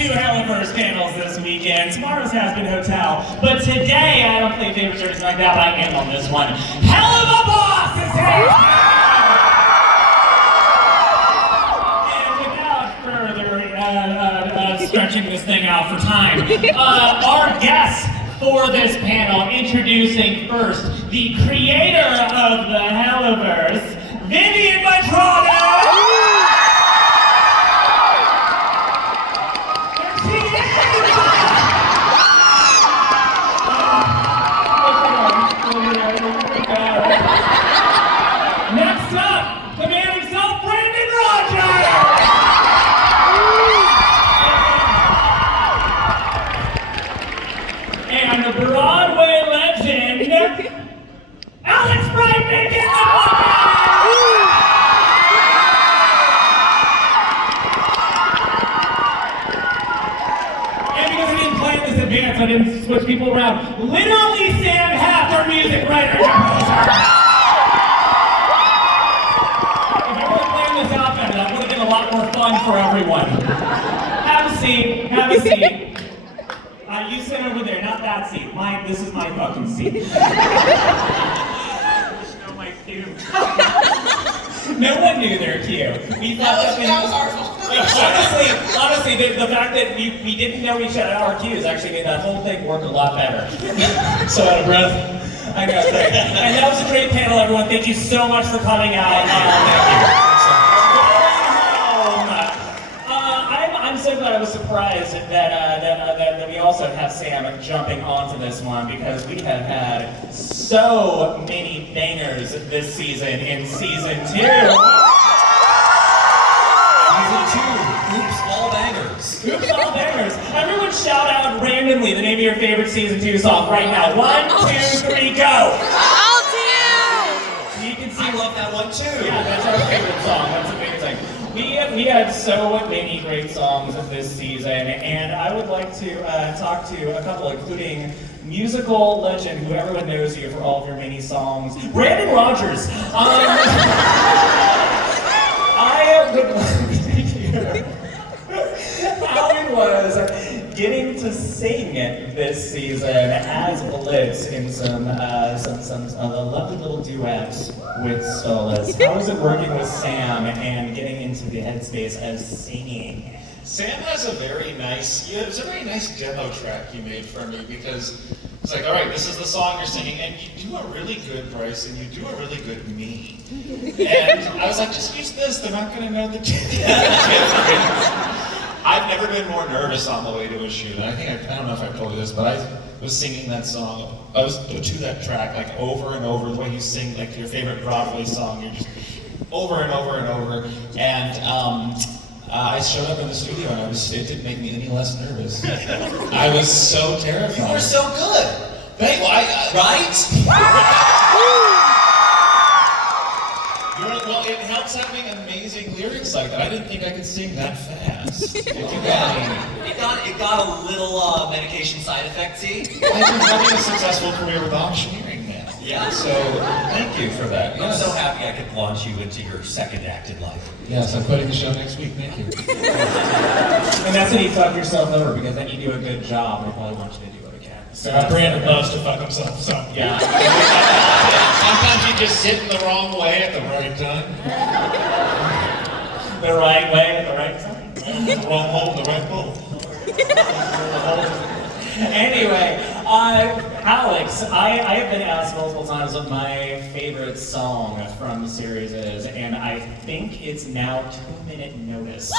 2 Hellaverse panels this weekend. Tomorrow's has been Hotel. But today, I don't play favorites or anything like that, but I am on this one. Helluva Boss is here! Stretching this thing out for time. Our guests for this panel, introducing first the creator of the Hellaverse, Vivienne Medrano! Next up, the man himself, and the Broadway legend, Brightman, get the fuck And because I didn't plan this in advance, I didn't switch people around. Literally, Sam Haft, our music writer and composer. If I would have planned this out better, that would have been a lot more fun for everyone. Have a seat, have a seat. You sit over there, not that seat. This is my fucking seat. No, my cue. No one knew their cue. We thought that was our fault. Honestly, the fact that we didn't know each other our cues actually made that whole thing work a lot better. So out of breath. I know, great. And that was a great panel, everyone. Thank you so much for coming out. Thank you. I'm so glad I was surprised that we also have Sam jumping onto this one because we have had so many bangers this season in season 2. Season 2, oops, all bangers. Oops, all bangers. Everyone shout out randomly the name of your favorite season 2 song right now. 1, 2, 3, go! All to you! You can see I love that one too. Yeah, that's our favorite song. That's amazing. We had so many great songs this season, and I would like to talk to a couple, including musical legend, who everyone knows you for all of your many songs, Brandon Rogers. I would like to hear how it was getting to sing this season as Blitz in some lovely little duets with Stolas. How was it working with Sam and getting into the headspace of singing? Sam has a very nice demo track you made for me because it's like, all right, this is the song you're singing, and you do a really good Bryce, and you do a really good me. And I was like, just use this, they're not gonna know the difference. I've never been more nervous on the way to a shoot. And I don't know if I've told you this, but I was singing that song, I was to that track like over and over, the way you sing like your favorite Broadway song, you're just over and over and over. And I showed up in the studio and it didn't make me any less nervous. I was so terrified. You were so good. Right? Well, it helps having amazing lyrics like that. I didn't think I could sing that fast. It got a little medication side effect-y. I've been having a successful career with auctioneering now. Yeah. So thank you for that. I'm so happy I could launch you into your second act in life. Yes, I'm putting a show next week. Thank you. And that's when you fuck yourself over, because then you do a good job. They probably want you to do it again. So Brandon loves to fuck himself, so yeah. Sometimes you just sit in the wrong way at the right time. The right way at the right time. The wrong hole, the right bowl. Anyway, Alex, I have been asked multiple times what my favorite song from the series is, and I think it's now 2-Minute Notice.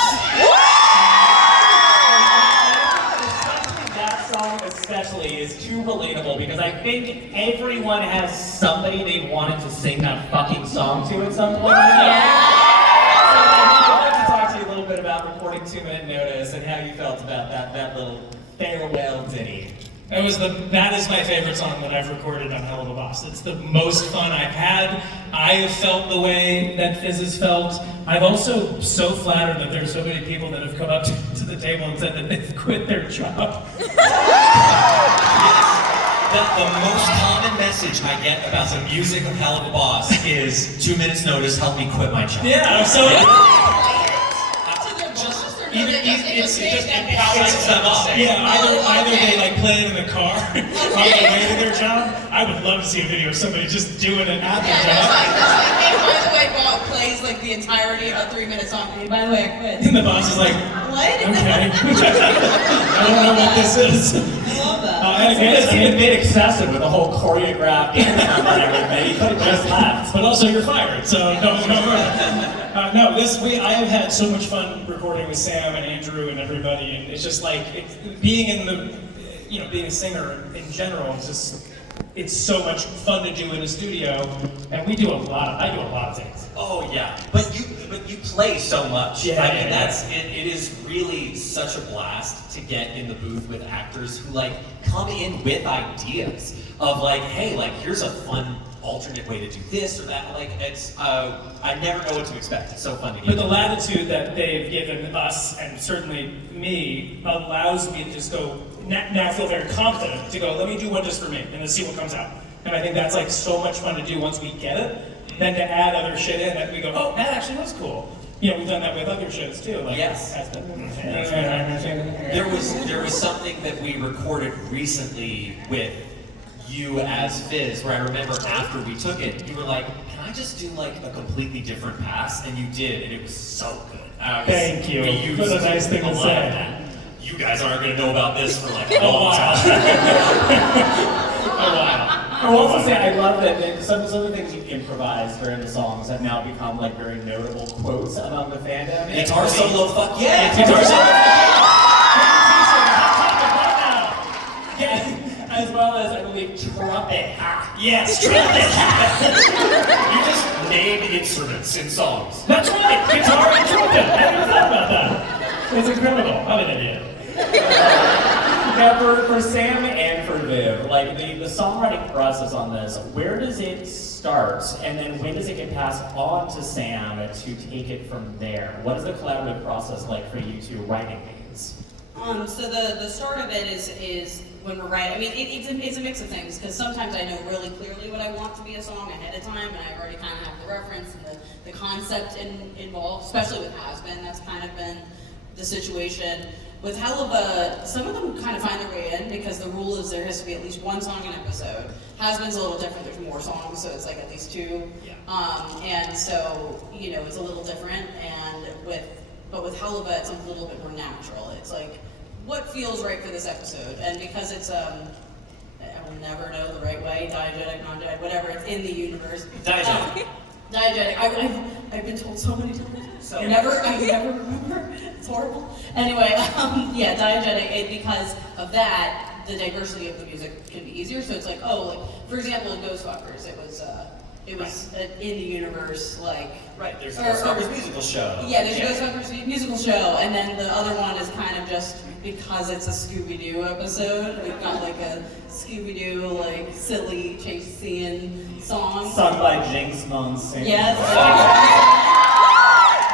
That song especially is too relatable because I think everyone has somebody they wanted to sing that fucking song to at some point. So I'd like to talk to you a little bit about recording 2-Minute Notice and how you felt about that little farewell ditty. That is my favorite song that I've recorded on Helluva Boss. It's the most fun I've had. I have felt the way that Fizz has felt. I'm also so flattered that there's so many people that have come up to the table and said that they've quit their job. The most common message I get about the music of Helluva Boss is 2 minutes notice, help me quit my job. Yeah, so That's a good justice. it's It just just empowers them up. either they like play it in the car on the way to their job. I would love to see a video of somebody just doing it at their job. Hey, by the way, Bob plays like the entirety of a 3-minute song. Hey, by the way, I quit. And the boss is like, What? okay. I don't know what this is. I love that. It's even a bit excessive with the whole choreographed dance number and everything. He could have just left. But also you're fired, so no further. I have had so much fun recording with Sam and Andrew and everybody, and it's just like being in the, being a singer in general is just, it's so much fun to do in a studio, and I do a lot of things. Oh yeah, but you play so much. Yeah, I mean yeah. it is really such a blast to get in the booth with actors who like come in with ideas of like, hey, like here's a fun alternate way to do this or that. Like it's I never know what to expect. It's so fun to get. But the latitude that they've given us, and certainly me, allows me to just go, now feel very confident to go, let me do one just for me, and then see what comes out. And I think that's like so much fun to do once we get it, then to add other shit in that we go, oh, that actually was cool. We've done that with other shows too. Like, yes. There was something that we recorded recently with you as Fizz, where I remember after we took it, you were like, can I just do like a completely different pass? And you did, and it was so good. Thank you. What a nice thing to say. You guys aren't going to know about this for like a long time. A while. I will also say I love that some of the things you improvise during the songs have now become like very notable quotes among the fandom. Guitar solo, fuck yeah! Guitar solo. As well as, I believe, trumpet. Yes, trumpet. You just name instruments in songs. That's right, guitar and trumpet. I never thought about that. It's incredible. I'm an idiot. Now, for Sam and for Viv, like the songwriting process on this, where does it start, and then when does it get passed on to Sam to take it from there? What is the collaborative process like for you two writing these? So the start of it is when we're writing. I mean, it's a mix of things, because sometimes I know really clearly what I want to be a song ahead of time, and I already kind of have the reference and the concept involved, especially with Has Been. That's kind of been the situation. With Helluva, some of them kind of find their way in, because the rule is there has to be at least one song an episode. Has Been's a little different, there's more songs, so it's like at least 2. Yeah. And so, it's a little different, but with Helluva, it's a little bit more natural. It's like, what feels right for this episode? And because it's, I will never know the right way, diegetic, non-diegetic, whatever, it's in the universe. Diegetic. Diegetic. I've been told so many times. So I never remember. It's horrible. Anyway, diegetic, because of that, the diversity of the music can be easier. So it's like, for example, in Ghostfuckers, it was in the universe, like... Right, there's a Ghostfuckers musical show. Yeah, there's a Ghostfuckers musical show, and then the other one is kind of just because it's a Scooby-Doo episode. We've got like a Scooby-Doo, like, silly chase scene song. Sung by Jinx Monsoon. Yes.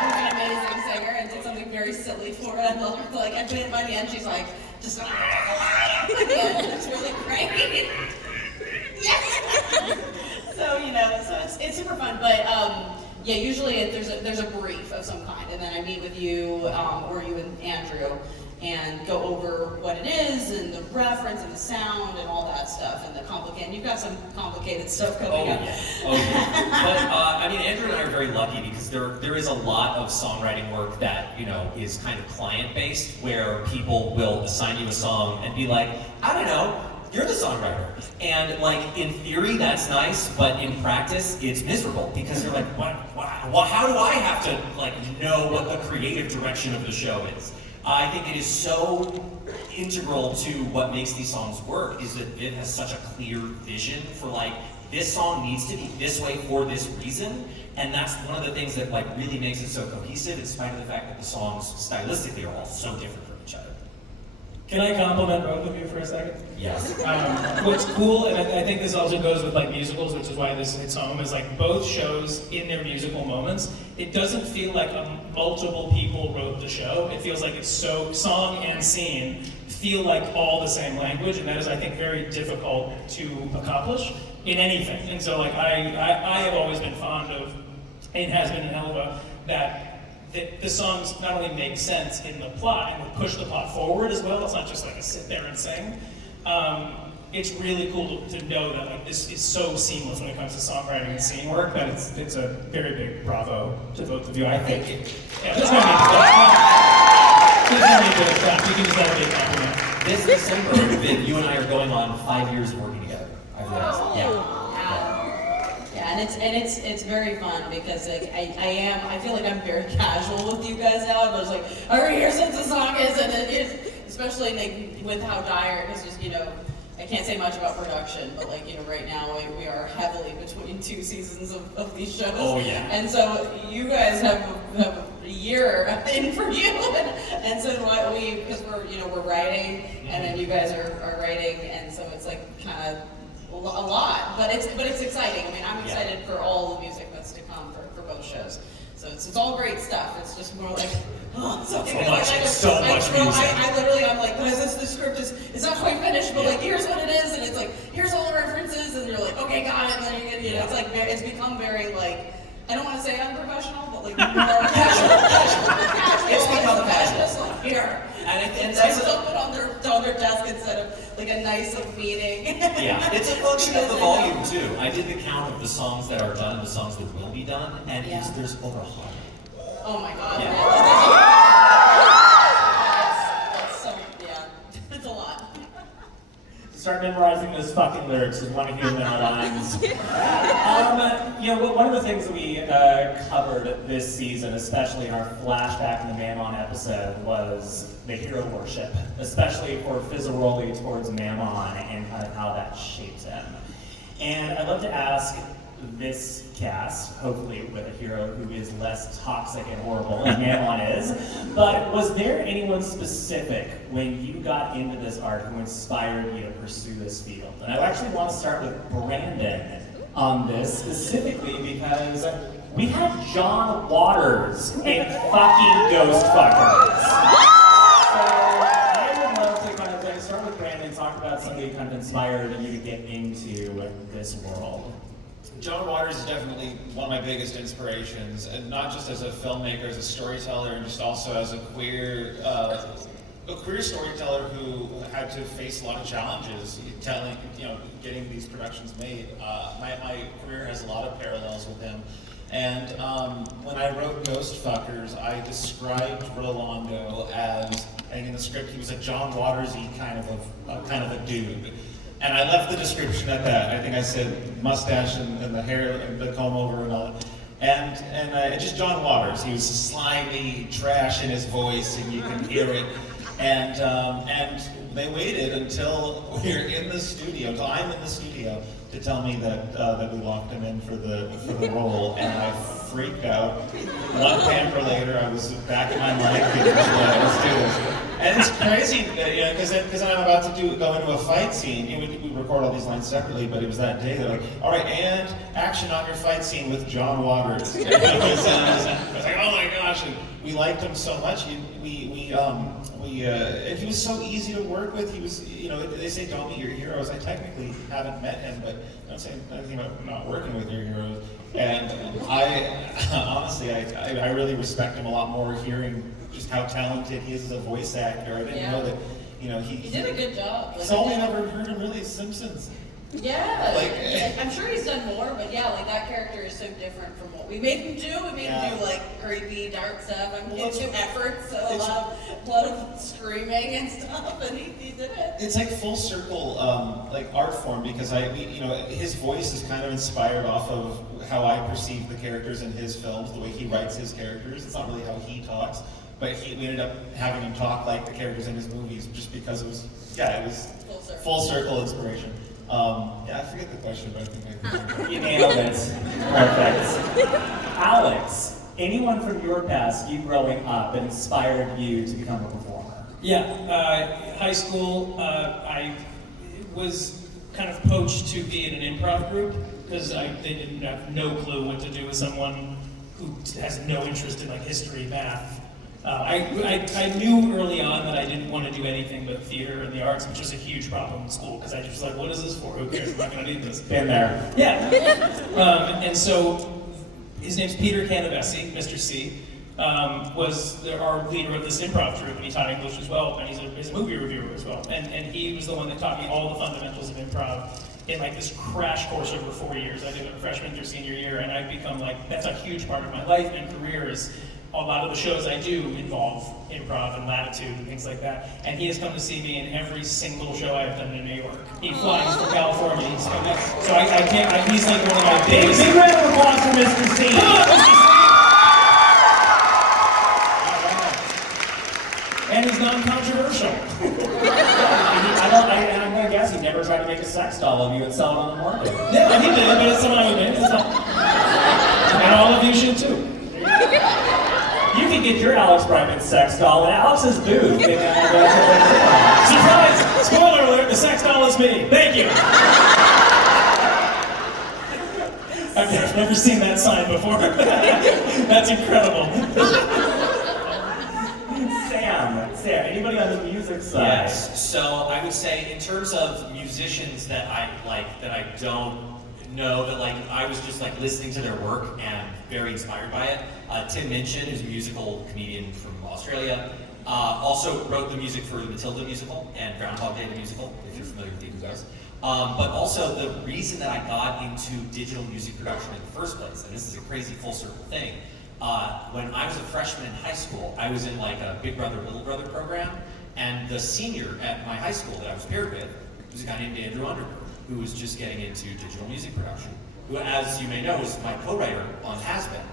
Who's an amazing singer and did something very silly for it. I love her. Like, by the end, she's like, just... It's really great. Yes! So it's super fun, but usually there's a brief of some kind, and then I meet with you or you and Andrew and go over what it is and the reference and the sound and all that stuff and the complicated. You've got some complicated stuff coming up. But Andrew and I are very lucky because there is a lot of songwriting work that is kind of client based, where people will assign you a song and be like, I don't know, you're the songwriter. And like in theory that's nice, but in practice it's miserable because you're like, how do I have to like know what the creative direction of the show is? I think it is so integral to what makes these songs work is that Viv has such a clear vision for like, this song needs to be this way for this reason, and that's one of the things that like really makes it so cohesive in spite of the fact that the songs stylistically are all so different from each other. Can I compliment both of you for a second? Yes. What's cool, and I think this also goes with like musicals, which is why this hits home, is like both shows in their musical moments, it doesn't feel like multiple people wrote the show. It feels like it's so, song and scene feel like all the same language, and that is, I think, very difficult to accomplish in anything. And so like I have always been fond of, and has been in Helluva, that the songs not only make sense in the plot and would push the plot forward as well. It's not just like a sit there and sing. It's really cool to know that like this is so seamless when it comes to songwriting and scene work that it's a very big bravo to both of you. I think. Yeah, there's no need to clap. There's no need to clap. You can just have a big compliment. This December, Viv, you and I are going on 5 years of working together. I realized. Yeah, and it's very fun because like I feel like I'm very casual with you guys now. I was like, are we here since the song is, and it is, especially like with how dire, because just I can't say much about production, but like right now we are heavily between 2 seasons of these shows. Oh yeah. And so you guys have a year in for you, and so because we're writing, and then you guys are writing, and so it's like kind of a lot, but it's exciting. I mean, I'm excited for all the music that's to come for both shows. So it's all great stuff. It's just more like, so much music. I'm like, what is this? The script is not quite finished, but like, here's what it is, and it's like, here's all the references, and you're like, okay, got it. And then you get, it's like, it's become very like, I don't want to say unprofessional, but like more casual. It's become casual. Just like here. And that's they'll put on their desk instead of like a nice meeting. Yeah, it's a function of the volume too. I did the count of the songs that are done and the songs that will be done, and there's over 100. Oh my god. Yeah. That's so, it's a lot. Start memorizing those fucking lyrics and want to hear their lines. One of the things that we covered this season, especially in our flashback in the Mammon episode, was the hero worship, especially for Fizzaroli towards Mammon and kind of how that shaped him. And I'd love to ask this cast, hopefully with a hero who is less toxic and horrible as Mammon is, but was there anyone specific when you got into this art who inspired you to pursue this field? And I actually want to start with Brandon on this specifically because we had John Waters in fucking Ghost Fuckers. So I would love to kind of start with Brandon, talk about somebody who kind of inspired you to get into this world. John Waters is definitely one of my biggest inspirations, and not just as a filmmaker, as a storyteller, and just also as a queer storyteller who had to face a lot of challenges, getting these productions made. My career has a lot of parallels with him. And when I wrote Ghost Fuckers, I described Rolando as, I think in the script, he was a John Waters-y kind of a dude. And I left the description at that. I think I said mustache and the hair and the comb over and all that. And just John Waters. He was slimy, trash in his voice, and you can hear it. And they waited until we were in the studio, until I'm in the studio, to tell me that we locked him in for the role, and I freaked out. One pamper later, I was back in my mic, and let's do this. And it's crazy, because I'm about to go into a fight scene. We record all these lines separately, but it was that day. They're like, all right, and action on your fight scene with John Waters. I was like, oh my gosh! And we liked him so much. And he was so easy to work with. He was, they say don't meet your heroes. I technically haven't met him, but don't say anything about not working with your heroes. And I honestly, I really respect him a lot more hearing just how talented he is as a voice actor. I didn't know that, he did a good job. It's all I've ever heard him really is Simpsons. Yeah, I'm sure he's done more, but that character is so different from what we made him do. We made him do like creepy, dark stuff. I mean, it's effort, so a lot of screaming and stuff, and he did it. It's like full circle, art form, because his voice is kind of inspired off of how I perceive the characters in his films, the way he writes his characters. It's not really how he talks, but we ended up having him talk like the characters in his movies, just because it was full circle inspiration. I forget the question, but I think you nailed it. Perfect. Alex, anyone from your past, you growing up, that inspired you to become a performer? Yeah, high school, I was kind of poached to be in an improv group because they didn't have no clue what to do with someone who has no interest in history, math. I knew early on that I didn't want to do anything but theater and the arts, which was a huge problem in school because I just was like, what is this for? Who cares? I'm not going to need this. Been there. Yeah. And so his name's Peter Canavesi, Mr. C. was our leader of this improv troupe, and he taught English as well, and he's a movie reviewer as well. And he was the one that taught me all the fundamentals of improv in like this crash course over 4 years. I did it freshman through senior year, and I've become like, that's a huge part of my life and career. Is a lot of the shows I do involve improv and latitude and things like that. And he has come to see me in every single show I've done in New York. He flies from California. He's come back. So I can't, he's like one of my biggest. Big round of applause for Mr. C. Come on, Mr. C! And he's non-controversial. I'm going to guess he never tried to make a sex doll of you and sell it on the market. Yeah, he did, but it's something I would do. And all of you should too. You can get your Alex Brightman sex doll at Alex's booth. Surprise! Spoiler alert, the sex doll is me. Thank you. I've never seen that sign before. That's incredible. Sam, anybody on the music side? Yes. So I would say, in terms of musicians that I like, that I don't know, that like I was just like listening to their work and very inspired by it. Tim Minchin, who's a musical comedian from Australia, also wrote the music for the Matilda musical and Groundhog Day the musical, if you're familiar with these guys. But also the reason that I got into digital music production in the first place, and this is a crazy full circle thing. When I was a freshman in high school, I was in like a Big Brother, Little Brother program, and the senior at my high school that I was paired with was a guy named Andrew Underberg, who was just getting into digital music production, who, as you may know, is my co-writer on Has Been.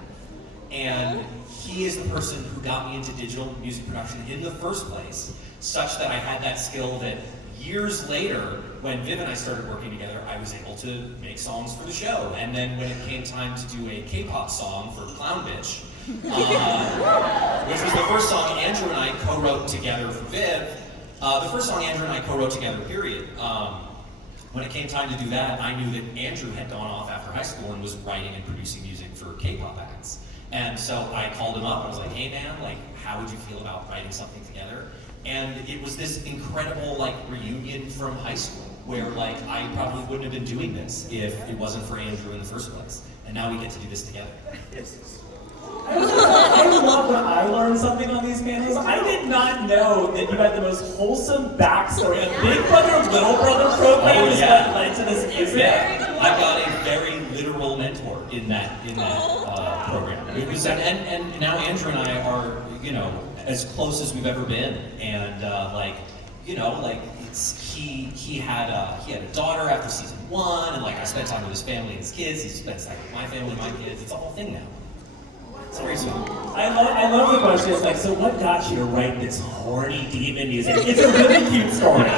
And he is the person who got me into digital music production in the first place, such that I had that skill that years later, when Viv and I started working together, I was able to make songs for the show. And then when it came time to do a K-pop song for Clown Bitch, which was the first song Andrew and I co-wrote together for Viv, the first song Andrew and I co-wrote together, period. When it came time to do that, I knew that Andrew had gone off after high school and was writing and producing music for K-pop acts. And so I called him up, I was like, hey man, like, how would you feel about writing something together? And it was this incredible like reunion from high school where like I probably wouldn't have been doing this if it wasn't for Andrew in the first place. And now we get to do this together. I love when I learned something on these panels. I did not know that you had the most wholesome backstory. A Big Brother, Little Brother program is what led to this music. Yeah, I got a very literal mentor in that program. It was, and now Andrew and I are, you know, as close as we've ever been. And like, you know, like he had a daughter after season 1, and like I spent time with his family and his kids. He spent time with my family and my kids. It's a whole thing now. It's very sweet. I love the question. It's like, so what got you to write this horny demon music? It's a really cute story.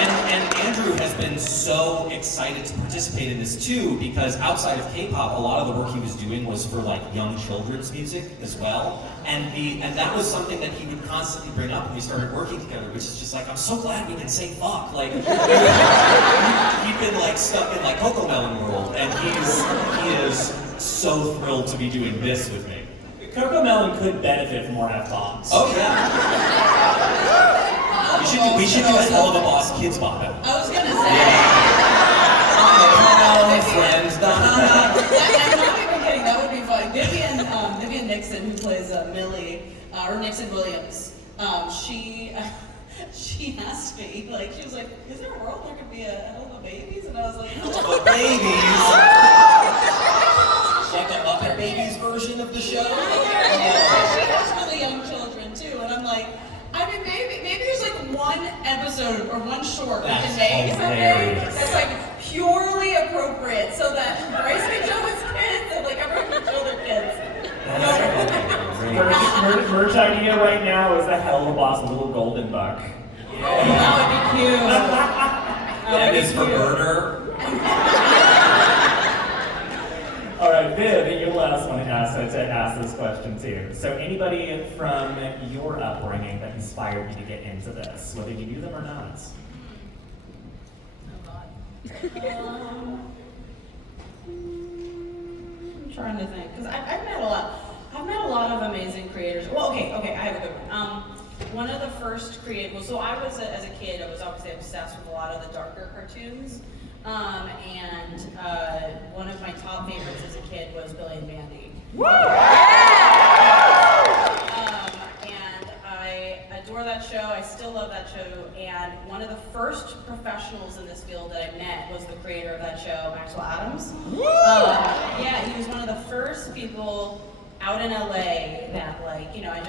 And Andrew has been so excited to participate in this too, because outside of K-pop, a lot of the work he was doing was for like young children's music as well. And that was something that he would constantly bring up when we started working together, which is just like, I'm so glad we can say fuck. Like, he'd been like stuck in like Cocomelon world, and he is so thrilled to be doing this with me. Cocomelon could benefit from more F-bombs. Oh yeah. We should do a Helluva Boss Kids Bop. I was gonna say. Friends. I'm not even kidding. That would be fun. Vivienne Nixon, who plays Millie, or Nixon Williams. She asked me, like, she was like, "Is there a world there could be a Helluva Babies?" And I was like, Helluva Babies. Like the Muppet Babies version of the show. Yeah, she has really young children too, and I'm like, I mean, maybe there's like one episode or one short we can make that's like purely appropriate, so that Bryce can show his kids and like everyone can show their kids. Merch idea right now is the Helluva Boss Little Golden Buck. Yeah. That would be cute. That is for murder. All right, Viv, you're the last one to ask this question too. So anybody from your upbringing that inspired you to get into this, whether you knew them or not? I'm trying to think, because I've met a lot. I've met a lot of amazing creators. Well, okay, I have a good one. One of the first so I was, as a kid, I was obviously obsessed with a lot of the darker cartoons. And one of my top favorites as a kid was Billy and Mandy. And I adore that show. I still love that show. And one of the first professionals in this field that I met was the creator of that show, Maxwell Adams. Yeah, he was one of the first people out in LA that, like, you know, I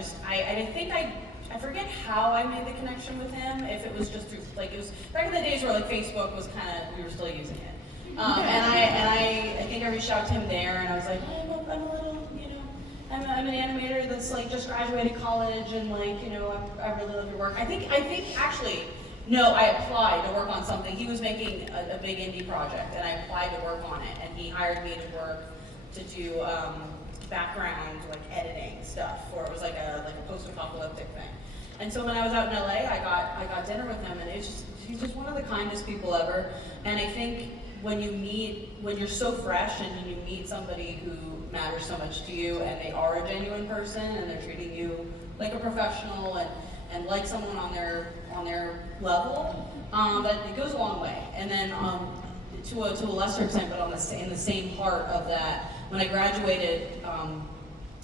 think I forget how I made the connection with him. If it was just through, like, it was back in the days where, like, Facebook was kind of, we were still using it. And I think I reached out to him there, and I was like, I'm a little, you know, I'm an animator that's, like, just graduated college, and, like, you know, I really love your work. I think actually, no, I applied to work on something. He was making a big indie project, and I applied to work on it, and he hired me to work to do background, like, editing stuff, or it was like a post-apocalyptic thing. And so when I was out in LA, I got dinner with him, and he's just one of the kindest people ever. And I think when you're so fresh and you meet somebody who matters so much to you, and they are a genuine person, and they're treating you like a professional and like someone on their level, but it goes a long way. And then to a lesser extent, but in the same heart of that, when I graduated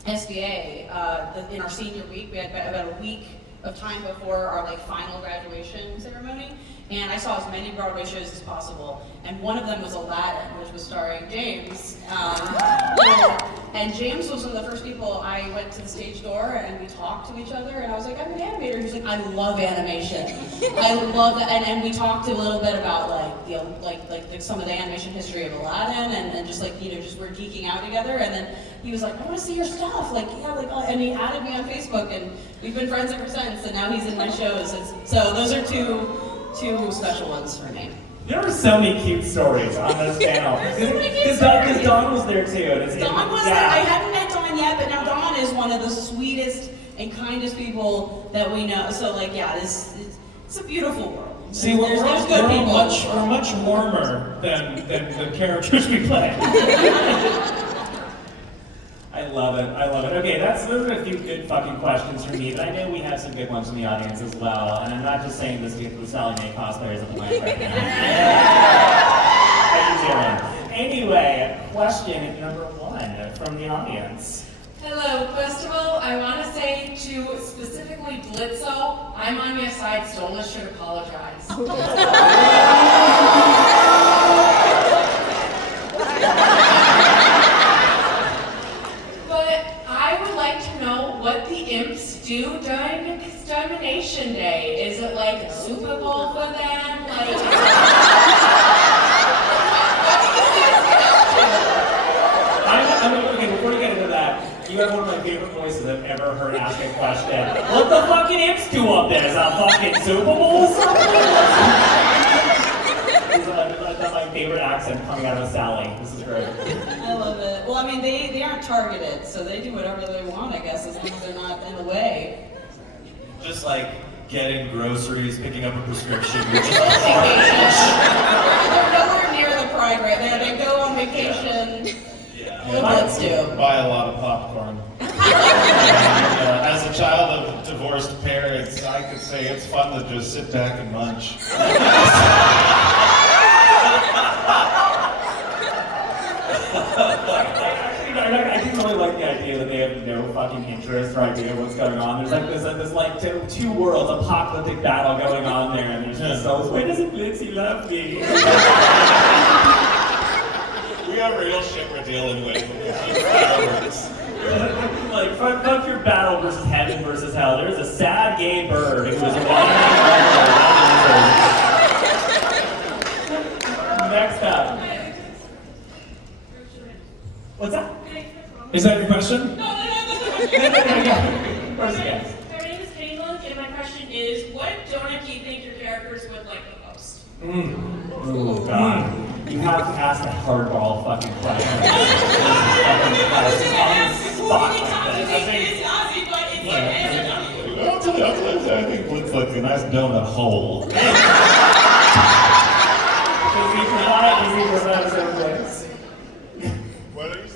SVA in our senior week, we had about a week of time before our, like, final graduation ceremony, and I saw as many Broadway shows as possible. And one of them was Aladdin, which was starring James. And James was one of the first people. I went to the stage door and we talked to each other, and I was like, I'm an animator. He's like, I love animation. I love that. And we talked a little bit about, like some of the animation history of Aladdin, and just, like, you know, just we're geeking out together. And then he was like, I want to see your stuff. Like, yeah, like, and he added me on Facebook, and we've been friends ever since. And now he's in my shows. So those are two special ones for me. There were so many cute stories on this panel. Because Dawn was there too. Dawn was there. I hadn't met Dawn yet, but now Dawn is one of the sweetest and kindest people that we know. So, like, yeah, it's a beautiful world. See, we're much warmer than the characters we play. I love it. Okay, those are a few good fucking questions for me, but I know we have some good ones from the audience as well, and I'm not just saying this because the Sally Mae cosplayers at the mic right now. How you doing? Anyway, question number 1 from the audience. Hello, first of all, I want to say to specifically Blitzo, I'm on your side, Stola should apologize. What the imps do during Extermination Day? Is it like Super Bowl for them? Like, what do you guys get up to? Okay, before we get into that, you have one of my favorite voices I've ever heard ask a question. What the fucking imps do up there? Is that fucking Super Bowl or something? That's my favorite accent coming out of Sally. This is great. I love it. Well, I mean, they aren't targeted, so they do whatever they want, I guess, as long as they're not in the way. Just like getting groceries, picking up a prescription, which is They're nowhere near the pride rate. They go on vacation. Yeah. Let's do. Buy a lot of popcorn. As a child of divorced parents, I could say it's fun to just sit back and munch. I do really like the idea that they have no fucking interest or idea of what's going on. There's like two worlds, apocalyptic battle going on there, and there's just always, why doesn't Blitzy love me? We have real shit we're dealing with. Like, fuck your battle versus heaven versus hell. There's a sad gay bird who was a Next up. What's that? Is that your question? No. Of course, yes. My name is Caitlin, and my question is, what donut do you think your characters would like the most? Oh, God. You have to ask the hardball fucking question. I'll tell you, I think Blitz likes a nice donut hole. Does he provide his own legs? What did you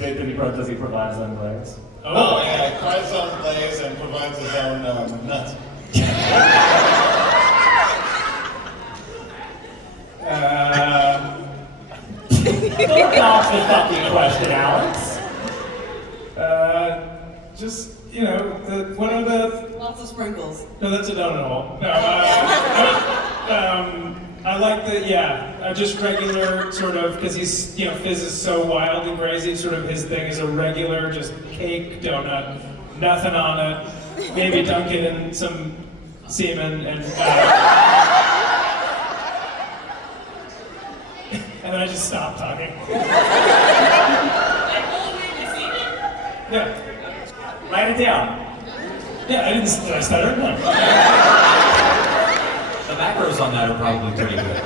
say to me? Does he provide his own legs? Oh, yeah, he provides his own plays and provides his own nuts. Don't dodge the fucking question, Alex. just, you know, what are the... Lots of sprinkles. No, that's a donut. No, I like the, just regular sort of, because he's, you know, Fizz is so wild and crazy, sort of his thing is a regular, just cake donut, nothing on it, maybe dunk it in some semen, and then I just stop talking. Yeah. Write it down. Yeah, did I stutter? No. The macros on that are probably pretty good.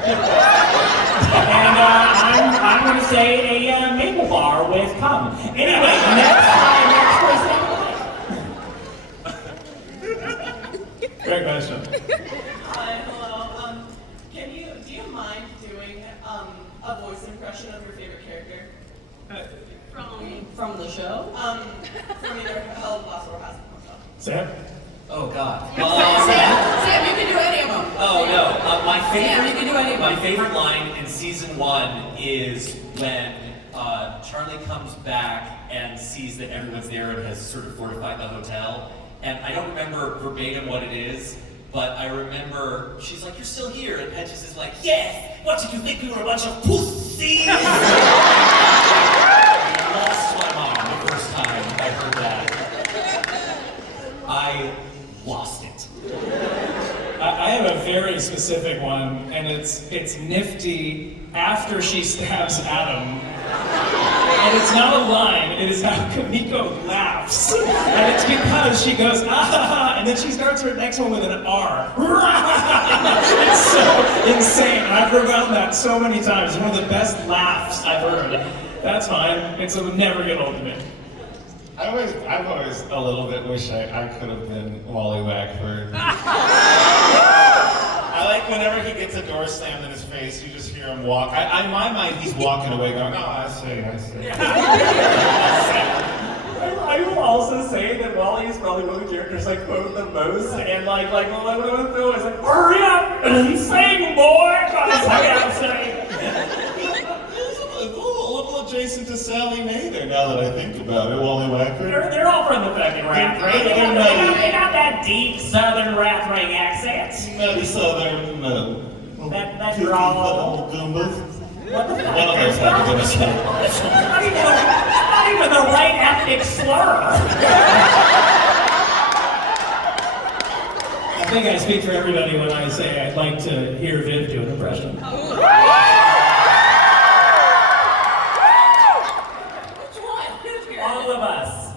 And I'm going to say a maple bar with cum. Anyway, next person. Great question. Hi, hello. Do you mind doing a voice impression of your favorite character? From the show? From either Helluva or Hasbro. Sam? Oh God. Sam, you can do any of them. Oh no, my Sam, you can do any of them. favorite line in season 1 is when Charlie comes back and sees that everyone's there and has sort of fortified the hotel. And I don't remember verbatim what it is, but I remember she's like, "You're still here," and Hedges is like, "Yes! What did you think we were a bunch of pussies?" I lost my mind the first time I heard that. I lost it. I have a very specific one, and it's nifty after she stabs Adam. And it's not a line, it is how Kamiko laughs. And it's because she goes, ah, and then she starts her next one with an R. It's so insane. And I've forgotten that so many times. It's one of the best laughs I've heard. That's mine. It'll never get old to me. I've always a little bit wish I could have been Wally Wackford. I like whenever he gets a door slammed in his face, you just hear him walk. In my mind, he's walking away going, oh, I see. I will also say that Wally is probably one of the characters I quote the most, and what I would do is like, hurry up and sing, boy! That's what I gotta say. A little adjacent to Sally Mae there, now that I think about it, Wally Wackford. They're all from the fucking rap. They're great, They they're got that deep southern rap ring accent. Maybe Southern, That drawl. Goombas. What the fuck? One of those have been a slur. Not even the right ethnic slur. I think I speak for everybody when I say I'd like to hear Viv do an impression. All of us.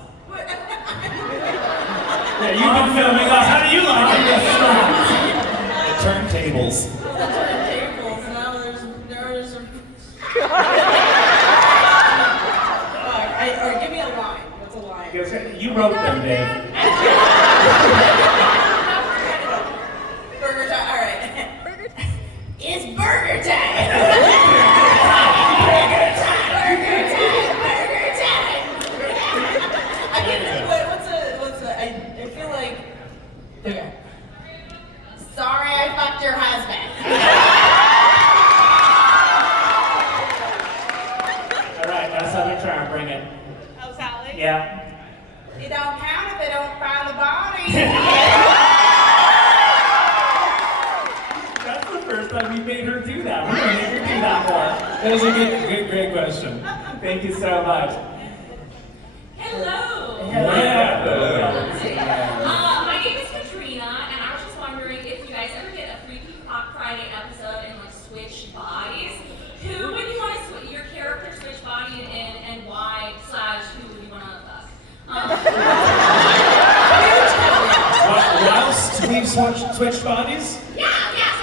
Yeah, you've been filming us. How do you like it? The turntables. Tables, now there's or give me a line. What's a line? You wrote them, Dave. Burger time. All right. It's burger time. Burger time. Burger time. Burger time. I get it. What's a? I feel like. Okay. Sorry, I fucked your husband. All right, that's how they try and bring it. Oh, Sally? Yeah. It don't count if they don't find the body. That's the first time we made her do that. We're gonna make her do that more. That was a great question. Thank you so much. Hello. Yeah. My name is Katrina, and I was just wondering if you guys ever get a Freaky Pop Friday episode and like switch bodies. Who would you want to switch your character switch body in, and why / who would you want to fuck? Whilst we've switched bodies? Yeah.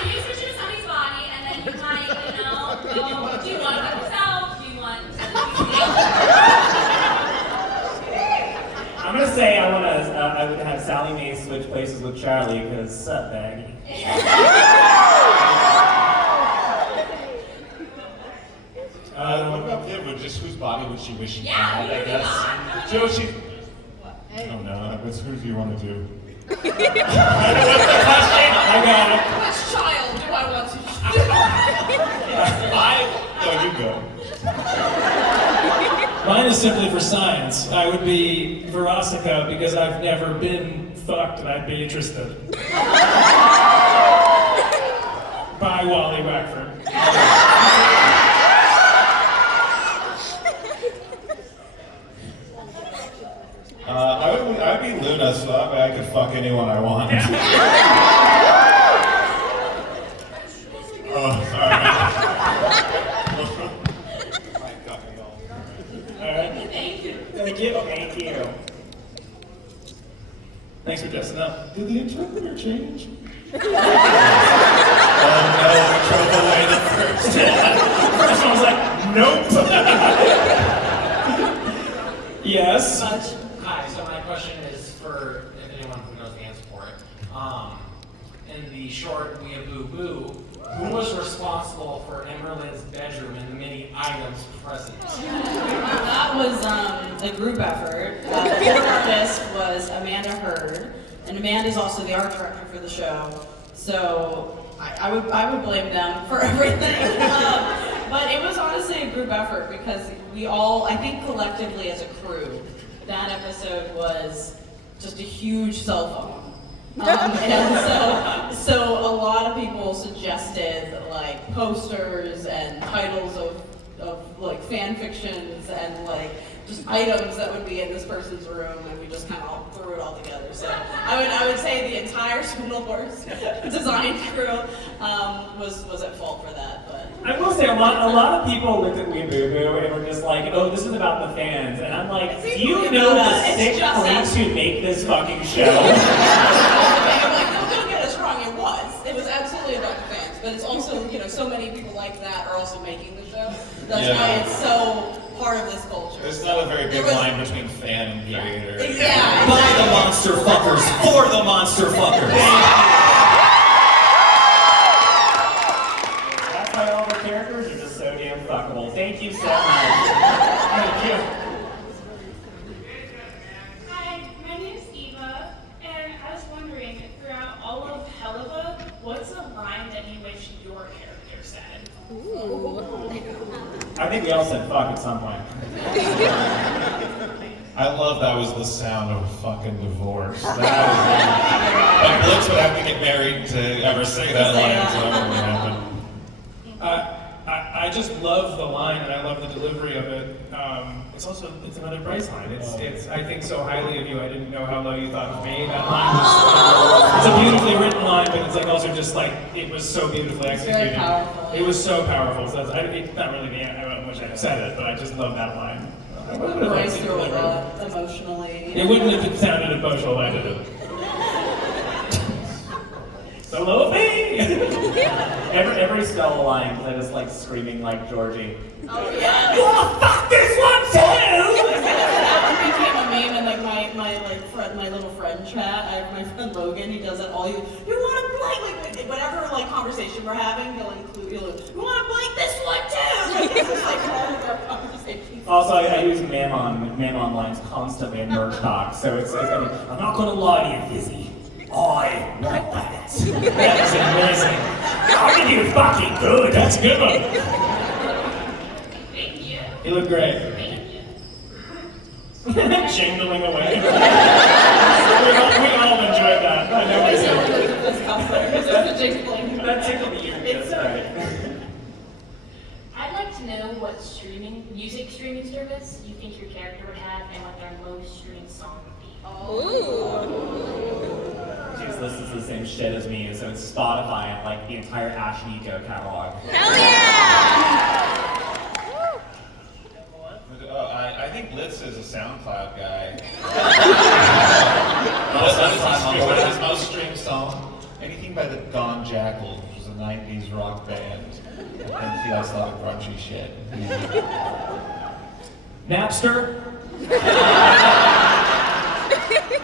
So you switch into somebody's body, and then you might, go, do you want to fuck yourself? Do you want to? I'm gonna say I would have Sally Mae switch places with Charlie because sup, baggy. What about Viv? Just whose body would she wish she Yeah, had, I who would you guess? want? Joe, I don't know. Who do you want to do? I got it. Which child do I want to? No, you go. Mine is simply for science. I would be Verosica because I've never been fucked and I'd be interested. By Wally Wackford. I would be Luna, so that way I could fuck anyone I want. Oh, sorry. Alright. Thank you. Thank you. Thank you. Thanks for dressing up. Did the interpreter change? Oh no, we drove away the first one. First one was like, nope. Yes. Hi, so my question is for if anyone who knows the answer for it. In the short We a Boo Boo, who was responsible for Emerald's bedroom and the many items present? That was a group effort. The board artist was Amanda Hurd, and Amanda's also the art director for the show. So I would blame them for everything. But it was honestly a group effort because we all, I think collectively as a crew, that episode was just a huge cell phone. And so a lot of people suggested like posters and titles of like fan fictions and like just items that would be in this person's room, and we just kind of all threw it all together. So I would say the entire Spindle Horse design crew was at fault for that. But I will say a lot of people looked at We Boo Boo and were just like, oh, this is about the fans, and I'm like, do you know the sick freaks who make this fucking show? Don't get us wrong, it was absolutely about the fans, but it's also, so many people like that are also making the show. That's why it's so part of this culture. There's not a very big line between fan and creator. Yeah. By the monster fuckers, for the monster fuckers. That's why all the characters are just so damn fuckable. Thank you so much. Thank you. Hi, my name's Eva, and I was wondering, throughout all of Helluva, what's a line that you wish your character said? I think we all said fuck at some point. I love that was the sound of fucking divorce. That is, Blitz would have to get married to ever say that line, so that wouldn't happen. I just love the line and I love the delivery of it. It's another Bryce line. I think so highly of you. I didn't know how low you thought of me. That line was, it's a beautifully written line, but it's like also just like, it was so beautifully executed. Very powerful. It was so powerful. So it's not really the end. I don't know much I've said it, but I just love that line. Bryce through a lot emotionally. It wouldn't have sounded emotional if I did it. So low me! Every Stella line, I was like screaming like Georgie. Oh yeah. You wanna fuck this one too? That one became a meme in like my little friend chat. I have my friend Logan. He does it all. You want to blank like whatever like conversation we're having. He'll include. You want to blank this one too? It's just like part of our conversation. Also, I use man on lines constantly in merch talk, so it's I'm not gonna lie to you, Vizzy. I want that. That's amazing. How did you fucking good? That's a good one. Thank you. You look great. Thank you. Jingling away. we all enjoyed that. I know we did. That tickled the ear. It's That's right. I'd like to know what music streaming service you think your character would have and what their most streamed song would be. She's listens to the same shit as me, so it's Spotify and like the entire Ash Nico catalog. Hell yeah! I think Blitz is a SoundCloud guy. What is his most streamed song? Anything by the Gone Jackals, which was a 90s rock band. And he likes a lot of grungy shit. Napster.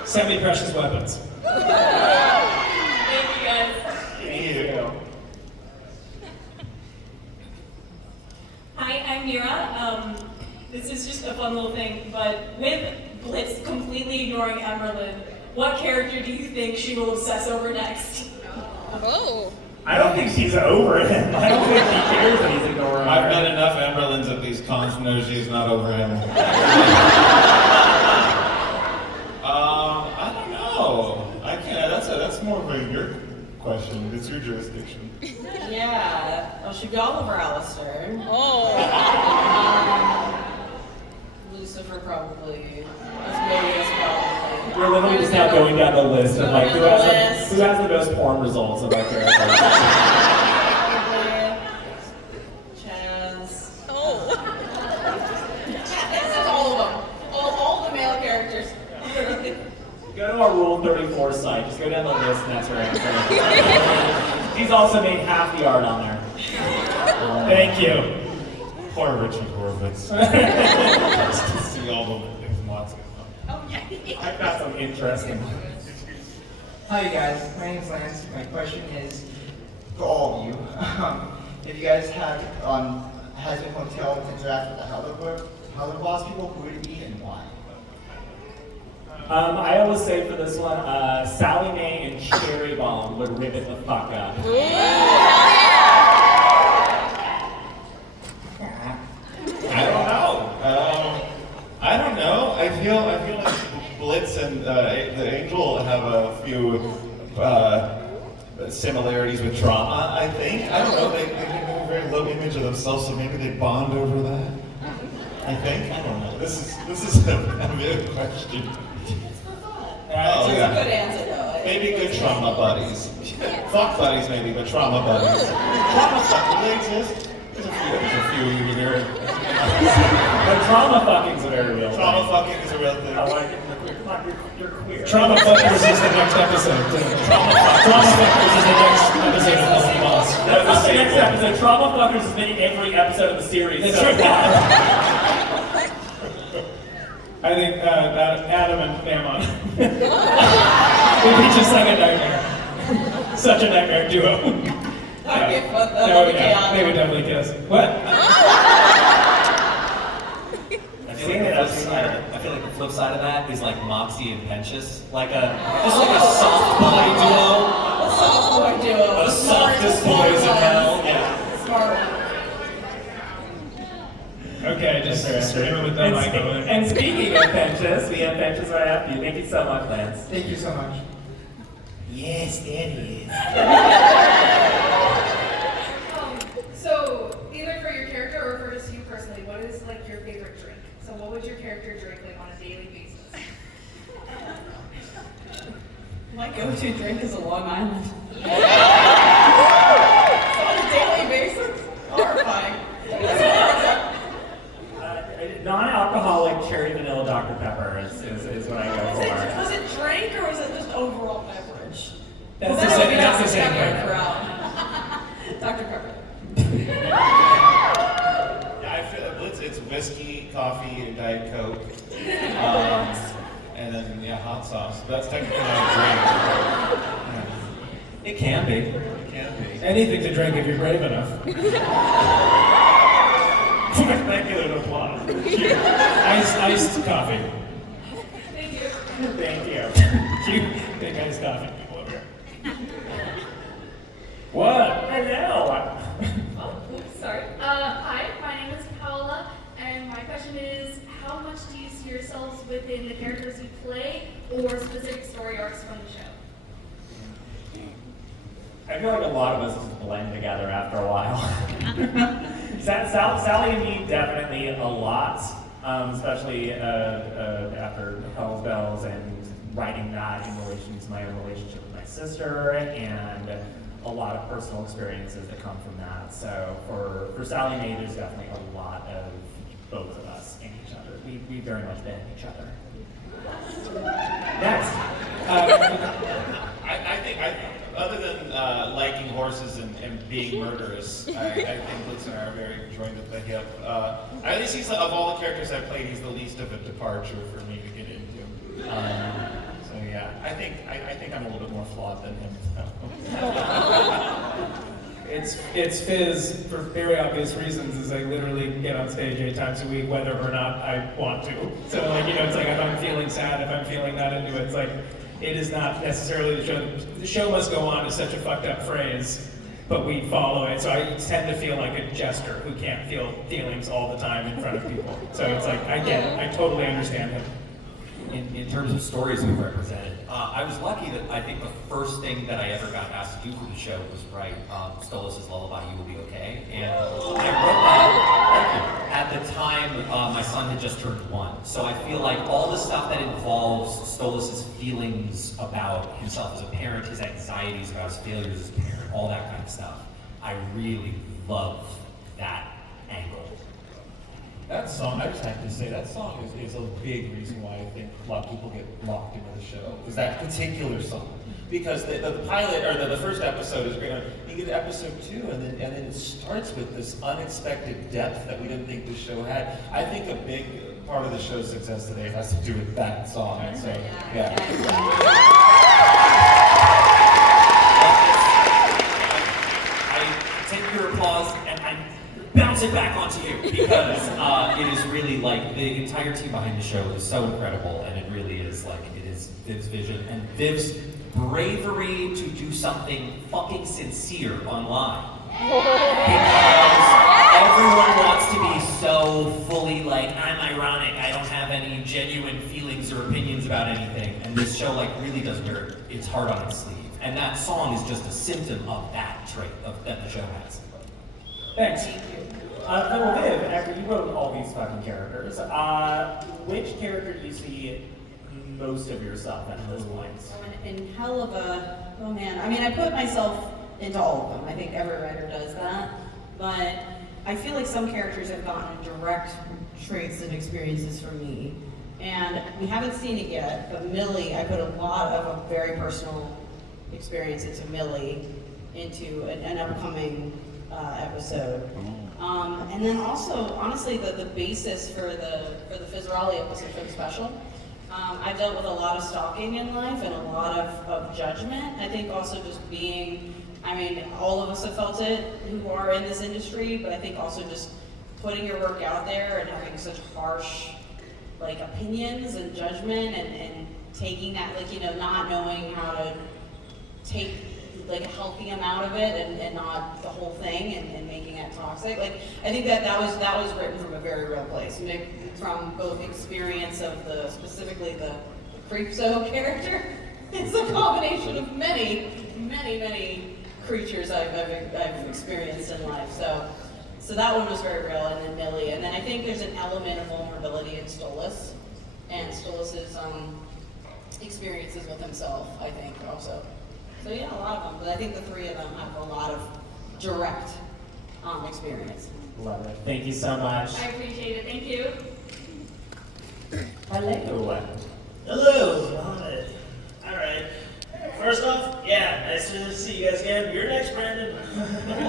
Semi-precious weapons. Thank you guys. Thank you. Hi, I'm Mira. This is just a fun little thing, but with Blitz completely ignoring Emerald, what character do you think she will obsess over next? Oh. I don't think she's over him. I don't think she cares that he's ignoring her. I've met enough Emberlins at these cons to know she's not over him. I don't know. I can't. That's more of your question. It's your jurisdiction. Yeah. Well, should be Oliver Alistair. Oh. Lucifer probably. Asmodeus probably. We're literally just now going down the list of like who has the most porn results of our characters. Chaz. Oh. This is all of them. All the male characters. Go to our Rule 34 site. Just go down the list and that's her answer. She's also made half the art on there. Thank you. Poor Richard Horvitz. See all the things Watson. Oh, yeah. I've got some interesting ones. Hi guys, my name is Lance. My question is for all of you. If you guys had Hazard Hotel to interact with the Hellaverse people, who would it be and why? I always say for this one, Sally Mae and Cherry Bomb would rip it the fuck up. Ooh, hell I don't know. I feel like Blitz and the Angel have a few similarities with Trauma. I think. I don't know. They have a very low image of themselves, so maybe they bond over that. I think. I don't know. This is a big question. It's a good answer though. Maybe good trauma buddies. Fuck buddies maybe, but trauma buddies. Trauma fuck, do they exist? There's a few you hear. But trauma fucking's a very real thing. Trauma fucking is a real thing. I like it. You're queer. Trauma Fuckers is the next episode. Trauma Fuckers is the next episode of Helluva Boss. That's the next episode. Trauma Fuckers has been in every episode of the series. That's so right. I think Adam and Ammon would be just like a nightmare. Such a nightmare duo. They would definitely kiss. What? I feel like the flip side of that is like Moxie and Pentious, just like a soft boy duo. A soft boy duo. The softest boys in hell. Yeah. Smart. Okay, just scream it with the mic over there. And speaking of Pentious, we have Pentious right after you. Thank you so much, Lance. Thank you so much. Yes, there he is. So, either for your character or for just you personally, what is like your favorite drink? So what would your character drink like on a daily basis? My go-to drink is a Long Island. On a daily basis? Horrifying. Non-alcoholic cherry vanilla Dr. Pepper is what I go for. Was it drink or was it just overall beverage? That's the same thing. Dr. Pepper. Yeah, I feel it's whiskey, coffee, and Diet Coke. And then, hot sauce. That's technically not a drink. It can be. It can be. Anything to drink if you're brave enough. Thank you, an applause. Iced coffee. Thank you. Thank you. Cute, big iced coffee. People over here. What? Hello. Oh, oops, sorry. Hi, my name is Paola, and my question is, how much do you see yourselves within the characters you play, or specific story arcs from the show? I feel like a lot of us just blend together after a while. Sally and me definitely a lot, especially after Hell's Bells and writing that in relation to my own relationship with my sister and a lot of personal experiences that come from that. So for Sally and me, there's definitely a lot of both of us in each other. We very much been in each other. Next. I think, other than liking horses and being murderous, I think Blitz and I are very joined at the hip. At least he's, of all the characters I've played, he's the least of a departure for me to get into. So yeah, I think I'm a little bit more flawed than him. It's Fizz for very obvious reasons. Is I literally get on stage 8 times a week, whether or not I want to. So it's like if I'm feeling sad, if I'm feeling not into it, it's like it is not necessarily the show. The show must go on is such a fucked up phrase but we follow it. So I tend to feel like a jester who can't feel feelings all the time in front of people. So it's like, I get it. I totally understand him. In terms of stories we've represented, I was lucky that I think the first thing that I ever got asked to do for the show was write Stolas' Lullaby, You Will Be Okay. And I wrote that at the time my son had just turned 1. So I feel like all the stuff that involves Stolas' feelings about himself as a parent, his anxieties about his failures as a parent, all that kind of stuff, I really love that angle. That song, I just have to say, that song is a big reason why I think a lot of people get locked into the show, is that particular song. Because the pilot, or the first episode is great. You get to episode 2, and then it starts with this unexpected depth that we didn't think the show had. I think a big part of the show's success today has to do with that song. And so, yeah. I take your applause and I bounce it back onto you because it is really like the entire team behind the show is so incredible, and it really is like it is Viv's vision and Viv's bravery to do something fucking sincere online. Because everyone wants to be so fully like, I'm ironic, I don't have any genuine feelings or opinions about anything, and this show like really does wear its heart on its sleeve. And that song is just a symptom of that trait that the show has. Thanks. Well, Viv, after you wrote all these fucking characters, which character do you see most of yourself at this point? In Helluva, oh man, I mean, I put myself into all of them. I think every writer does that. But I feel like some characters have gotten direct traits and experiences from me. And we haven't seen it yet, but Millie, I put a lot of a very personal experience into Millie, into an upcoming episode. And then also, honestly, the basis for the Fizzarali episode for the special, I've dealt with a lot of stalking in life and a lot of judgment. I think also just being, I mean, all of us have felt it who are in this industry, but I think also just putting your work out there and having such harsh, like, opinions and judgment and taking that, like, you know, not knowing how to take like a healthy amount of it and not the whole thing and making it toxic. Like, I think that was written from a very real place, from both experience of specifically the Creepso character. It's a combination of many creatures I've experienced in life. So that one was very real, and then Millie. And then I think there's an element of vulnerability in Stolas, and Stolas's experiences with himself, I think, also. So yeah, a lot of them, but I think the three of them have a lot of direct experience. Love it. Thank you so much. I appreciate it. Thank you. Hello. Hello. All right. First off, yeah, nice to see you guys again. You're next, Brandon. Very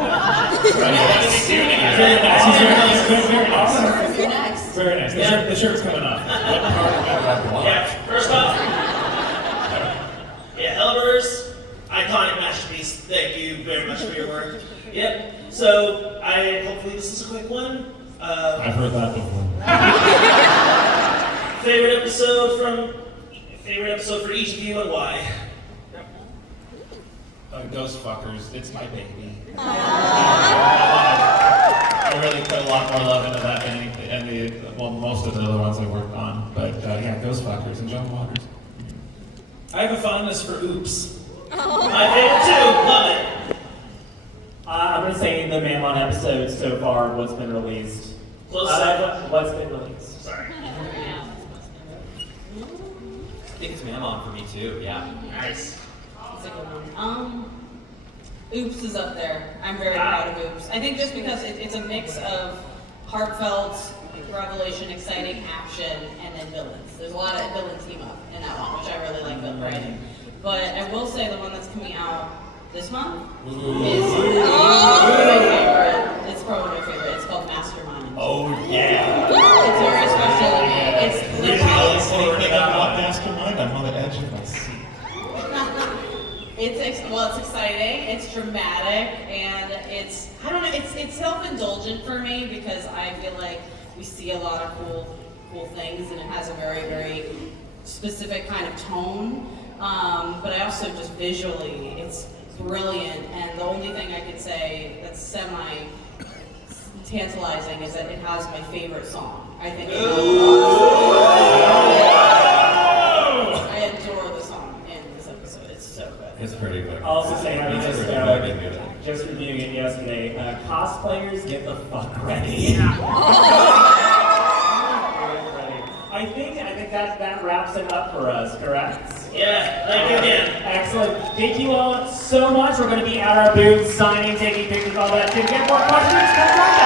nice. Very nice. The shirt's coming off. Yeah, first off, yeah, Hellaverse, iconic masterpiece. Thank you very much for your work. Yep. So hopefully this is a quick one. I've heard that before. Favorite episode for each of you and why? Ghost Fuckers, it's my baby. I really put a lot more love into that than most of the other ones I worked on. But yeah, Ghost Fuckers and John Waters. I have a fondness for Oops. My favorite too, love it. I'm going to say the Mammon episode so far, what's been released. Close second. What's been released. Sorry. I think it's Mammon for me too, yeah. Nice. That's a good one. Oops is up there. I'm very proud of Oops. I think just because it's a mix of heartfelt, revelation, exciting action, and then villains. There's a lot of villain team up in that one, which I really like the writing. But I will say the one that's coming out this month is my favorite. It's probably my favorite. It's called Mastermind. Oh yeah. It's very special to me. It's literally Mastermind. I'm on the edge of my seat. It's exciting, it's dramatic, and it's self-indulgent for me because I feel like we see a lot of cool things, and it has a very, very specific kind of tone. But I also just visually, it's brilliant, and the only thing I could say that's semi-tantalizing is that it has my favorite song. I think I adore the song in this episode. It's so good. It's pretty good. I'll also say, having just reviewing it yesterday, cosplayers, get the fuck ready. I think that wraps it up for us, correct? Yeah, thank you again. Excellent. Thank you all so much. We're going to be at our booth, signing, taking pictures, all that. If you get more questions, come on.